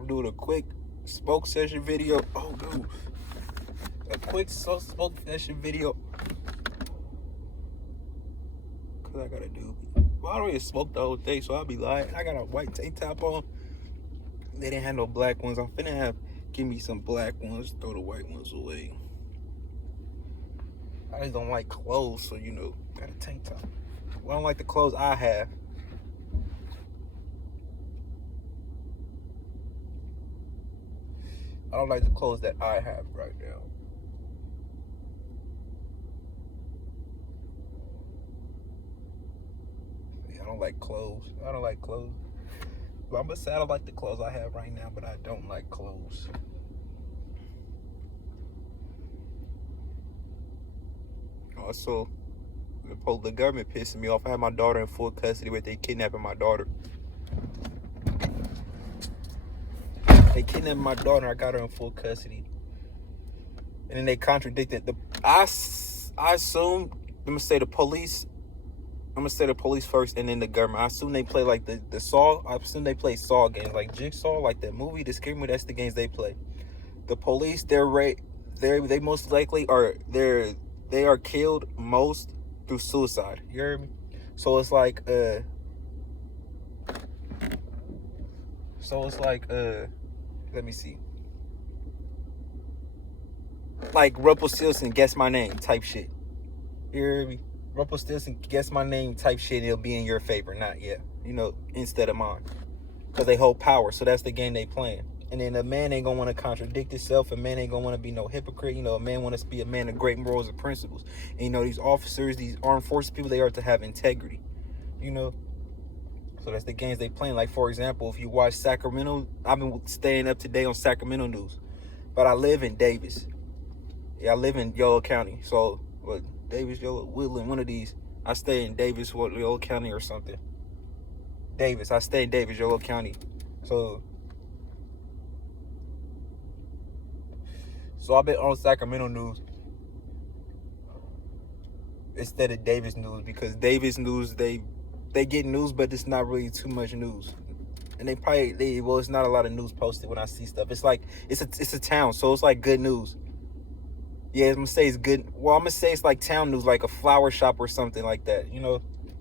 I'm doing a quick smoke session video. Oh, dude. A quick smoke session video. Because I got to do. Well, I don't even smoke the whole thing, so I'll be lying. I got a white tank top on. They didn't have no black ones. I'm finna give me some black ones, throw the white ones away. I just don't like clothes, so got a tank top. Well, I don't like the clothes I have. I don't like the clothes that I have right now. I don't like clothes. I don't like clothes. But I'm gonna say I don't like the clothes I have right now, but I don't like clothes. Also, the government pissing me off. I have my daughter in full custody, but they kidnapping my daughter. They kidnapped my daughter. I got her in full custody, and then they contradicted I assume I'm gonna say the police. I'm gonna say the police first, and then the government. I assume they play like the Saw. I assume they play Saw games, like Jigsaw, like that movie, the scary movie. That's the games they play. The police, they most likely are they are killed most through suicide. You hear me? So it's like let me see. Like Rumpelstiltskin, guess my name type shit. You hear me? Rumpelstiltskin, guess my name type shit, and it'll be in your favor, not yet. Instead of mine. Because they hold power, so that's the game they playing. And then a man ain't gonna want to contradict himself. A man ain't gonna want to be no hypocrite. A man wants to be a man of great morals and principles. And these officers, these armed forces people, they are to have integrity. So that's the games they playing. Like, for example, if you watch Sacramento, I've been staying up to date on Sacramento news. But I live in Davis. Yeah, I live in Yolo County. So, Davis, Yolo, Woodland, one of these. I stay in Davis, Yolo County or something. Davis. I stay in Davis, Yolo County. So I've been on Sacramento news instead of Davis news, because Davis news, they get news, but it's not really too much news. And it's not a lot of news posted when I see stuff. It's like, it's a town, so it's like good news. Yeah, I'm gonna say it's good. Well, I'm gonna say it's like town news, like a flower shop or something like that.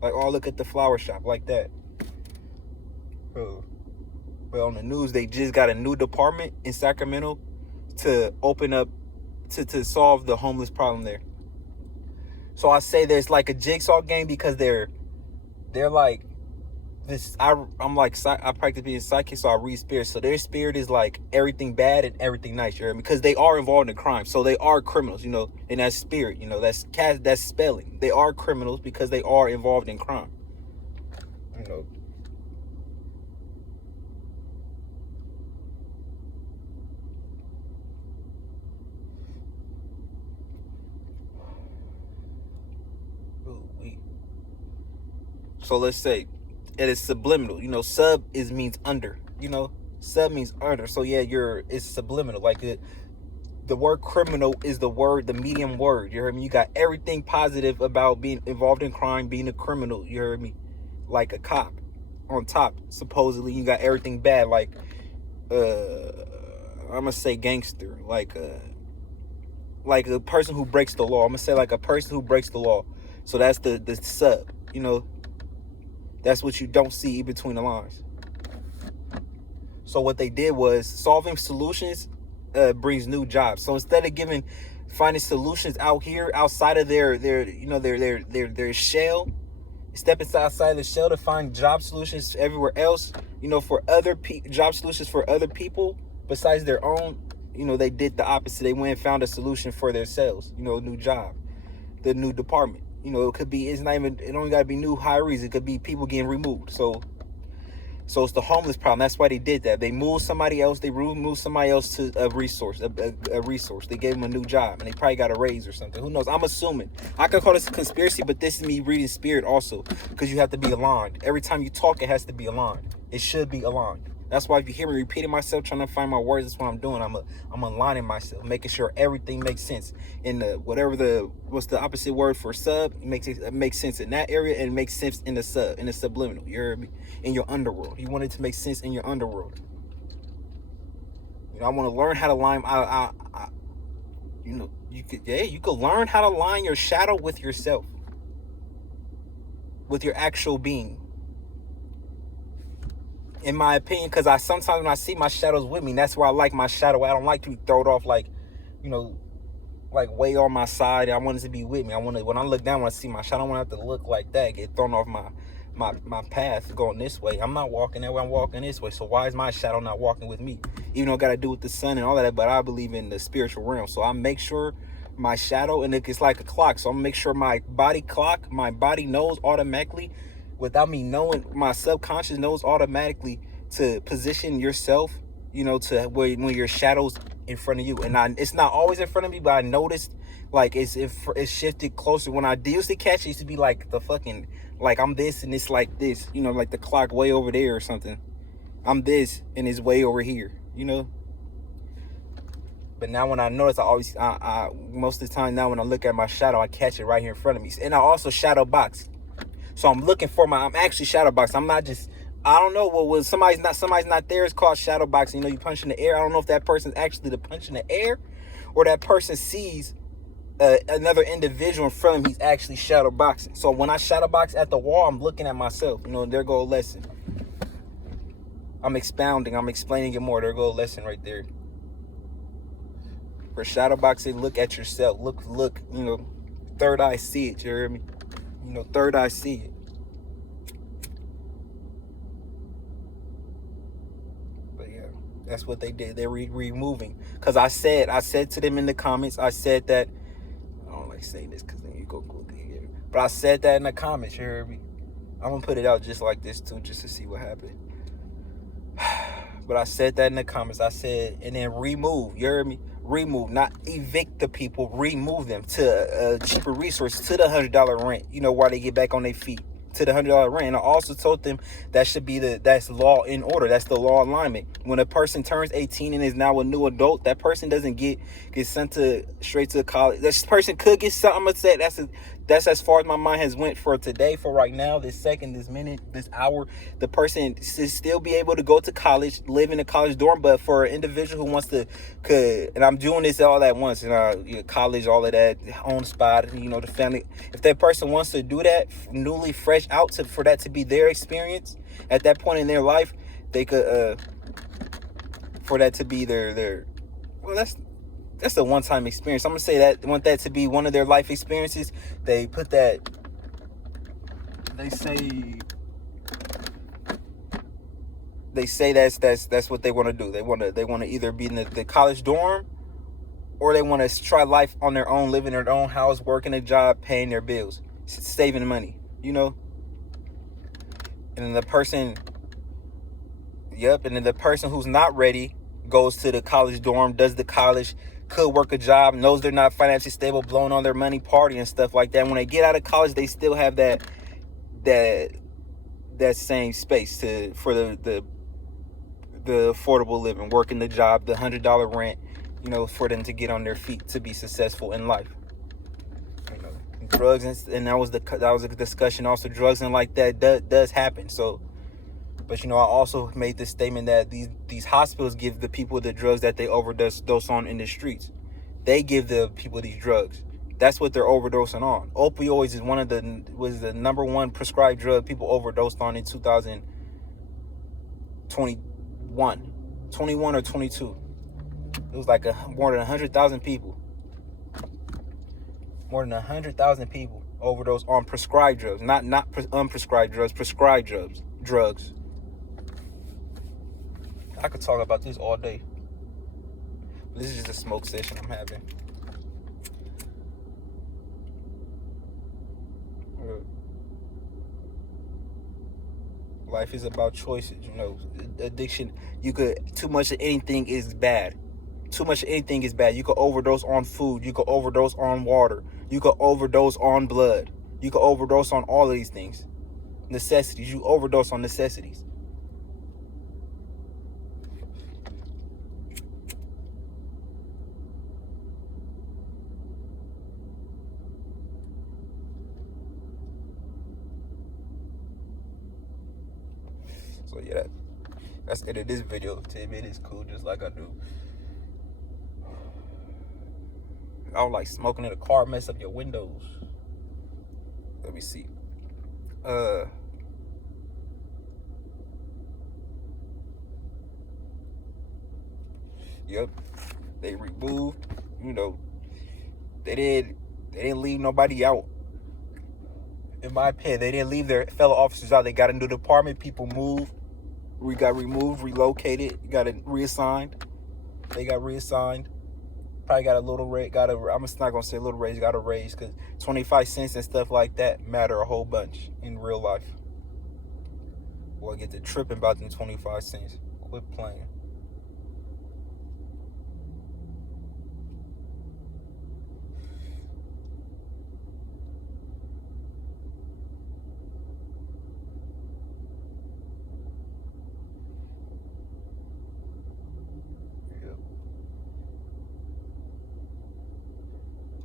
Like, oh, look at the flower shop, like that. But on the news, they just got a new department in Sacramento to open up to solve the homeless problem there. So I say there's like a jigsaw game, because they're like this. I practice being psychic, so I read spirits. So their spirit is like everything bad and everything nice, you hear me? Because they are involved in crime, so they are criminals, in that spirit, that's spelling. They are criminals because they are involved in crime, So let's say it is subliminal. Sub means under. Sub means under. So yeah, it's subliminal. Like the word criminal is the medium word. You heard me? You got everything positive about being involved in crime, being a criminal. You heard me? Like a cop on top, supposedly. You got everything bad, like I'm gonna say gangster, like a person who breaks the law. I'm gonna say like a person who breaks the law. So that's the sub. That's what you don't see between the lines. So what they did was solving solutions brings new jobs. So instead of finding solutions out here outside of their shell, step outside the shell to find job solutions everywhere else. For job solutions for other people besides their own. They did the opposite. They went and found a solution for themselves. A new job, the new department. It could be, it only got to be new hirees. It could be people getting removed. So it's the homeless problem. That's why they did that. They moved somebody else. They moved somebody else to a resource. They gave them a new job, and they probably got a raise or something. Who knows? I'm assuming. I could call this a conspiracy, but this is me reading spirit also, because you have to be aligned. Every time you talk, it has to be aligned. It should be aligned. That's why if you hear me repeating myself, trying to find my words, that's what I'm doing. I'm aligning myself, making sure everything makes sense. In what's the opposite word for sub? It makes sense in that area, and it makes sense in the subliminal. You heard me? In your underworld. You want it to make sense in your underworld. You know, I want to learn how to line. You know, you could learn how to line your shadow with yourself, with your actual being. In my opinion, because I sometimes when I see my shadows with me, that's where I like my shadow. I don't like to throw it off like, you know, like way on my side. I want it to be with me. I want to, when I look down, when I see my shadow, I don't want to have to look like that, get thrown off my path going this way. I'm not walking that way, I'm walking this way. So why is my shadow not walking with me? Even though it got to do with the sun and all of that, but I believe in the spiritual realm. So I make sure my shadow, and it's like a clock. So I'm gonna make sure my body clock, my body knows automatically, without me knowing, my subconscious knows automatically to position yourself, you know, to where when your shadow's in front of you. And it's not always in front of me, but I noticed like it's shifted closer. When I used to catch it, used to be like the fucking, like I'm this and it's like this, you know, like the clock way over there or something. I'm this and it's way over here, you know. But now when I notice, I most of the time now when I look at my shadow, I catch it right here in front of me. And I also shadow box. So I'm looking for I'm actually shadow box. I'm not just, I don't know what was somebody's not there. It's called shadow boxing. You know, you punch in the air. I don't know if that person's actually the punch in the air, or that person sees another individual in front of him. He's actually shadow boxing. So when I shadow box at the wall, I'm looking at myself. You know, there go a lesson. I'm expounding. I'm explaining it more. There go a lesson right there. For shadow boxing, look at yourself. Look. You know, third eye see it. You hear me? You know, third eye see it. But yeah, that's what they did. They're removing. Because I said to them in the comments, I said that, I don't like saying this because then you go Google it. But I said that in the comments, you heard me? I'm going to put it out just like this too, just to see what happened. But I said that in the comments. I said, and then remove, you heard me? Remove, not evict the people, remove them to a cheaper resource, to the $100 rent, you know, while they get back on their feet, to the $100 rent. And I also told them that should be that's law in order. That's the law alignment. When a person turns 18 and is now a new adult, that person doesn't get sent straight to college. This person could get something. I'm gonna say that's as far as my mind has went for today, for right now, this second, this minute, this hour. The person should still be able to go to college, live in a college dorm. But for an individual who wants to, and I'm doing this all at once, you know, college, all of that, own spot, you know, the family. If that person wants to do that, newly fresh out, for that to be their experience at that point in their life, they could, for that to be their, well, that's a one-time experience. I'm gonna say that, want that to be one of their life experiences. They put that, they say that's what they want to do. They want to either be in the college dorm, or they want to try life on their own, live in their own house, working a job, paying their bills, saving money, you know. And then the person who's not ready goes to the college dorm, does the college, could work a job, knows they're not financially stable, blowing on their money, party and stuff like that. When they get out of college, they still have that same space for the affordable living, working the job, the $100 rent, you know, for them to get on their feet, to be successful in life. You know, drugs and that was a discussion. Also, drugs and like that does happen. So, but you know, I also made this statement that these hospitals give the people the drugs that they overdose on in the streets. They give the people these drugs. That's what they're overdosing on. Opioids was the number one prescribed drug people overdosed on in 2021 or 22. It was like more than 100,000 people. More than 100,000 people overdosed on prescribed drugs, not unprescribed drugs, prescribed drugs. I could talk about this all day. This is just a smoke session I'm having. Life is about choices, you know. Addiction, too much of anything is bad. Too much of anything is bad. You could overdose on food. You could overdose on water. You could overdose on blood. You could overdose on all of these things. Necessities. You overdose on necessities. So yeah, that's it of this video. 10 minutes, cool, just like I do. don't like smoking in the car, mess up your windows. Let me see. Yep. They removed, you know, they didn't leave nobody out. In my opinion, they didn't leave their fellow officers out. They got a new department. People moved. We got removed, relocated, got it reassigned. They got reassigned. Probably got a little raise. I'm just not gonna say a little raise. Got a raise because 25 cents and stuff like that matter a whole bunch in real life. Boy, get to tripping about them 25 cents. Quit playing.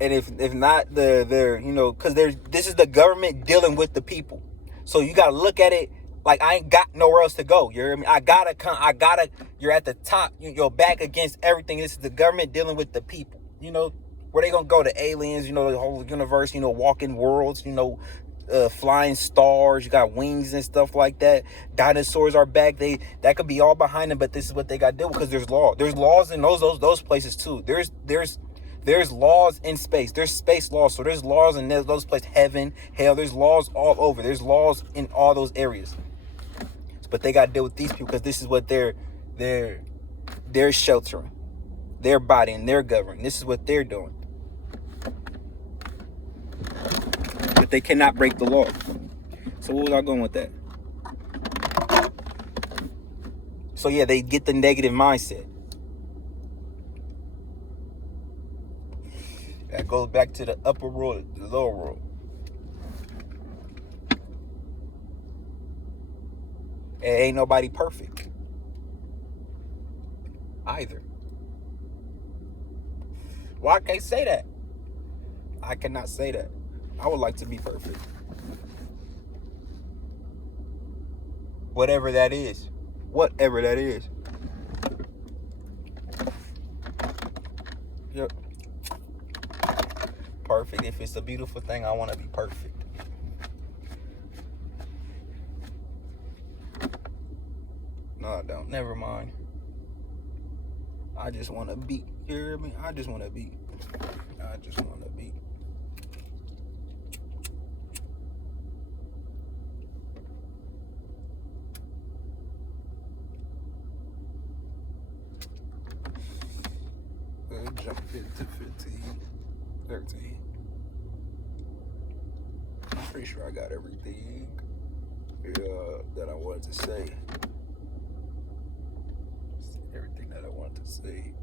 And if not, they're you know, because this is the government dealing with the people, so you gotta look at it like I ain't got nowhere else to go. You hear me? You're at the top. You're back against everything. This is the government dealing with the people. You know, where they gonna go? The aliens. You know, the whole universe. You know, walking worlds. You know, flying stars. You got wings and stuff like that. Dinosaurs are back. That could be all behind them, but this is what they got to do because there's law. There's laws in those places too. There's laws in space. There's space laws. So there's laws in those places. Heaven, hell. There's laws all over. There's laws in all those areas. But they got to deal with these people because this is what they're sheltering. Their body and they're governing. This is what they're doing. But they cannot break the law. So what was I going with that? So yeah, they get the negative mindset. That goes back to the upper world, the lower world. And ain't nobody perfect either. Well, I can't say that. I cannot say that. I would like to be perfect. Whatever that is. Whatever that is. Yep. Perfect. If it's a beautiful thing, I want to be perfect. No, I don't. Never mind. I just want to be. You hear me? I just want to be. I just want to be. Jump it to 15, 13. I'm pretty sure I got everything that I wanted to say. Everything that I wanted to say.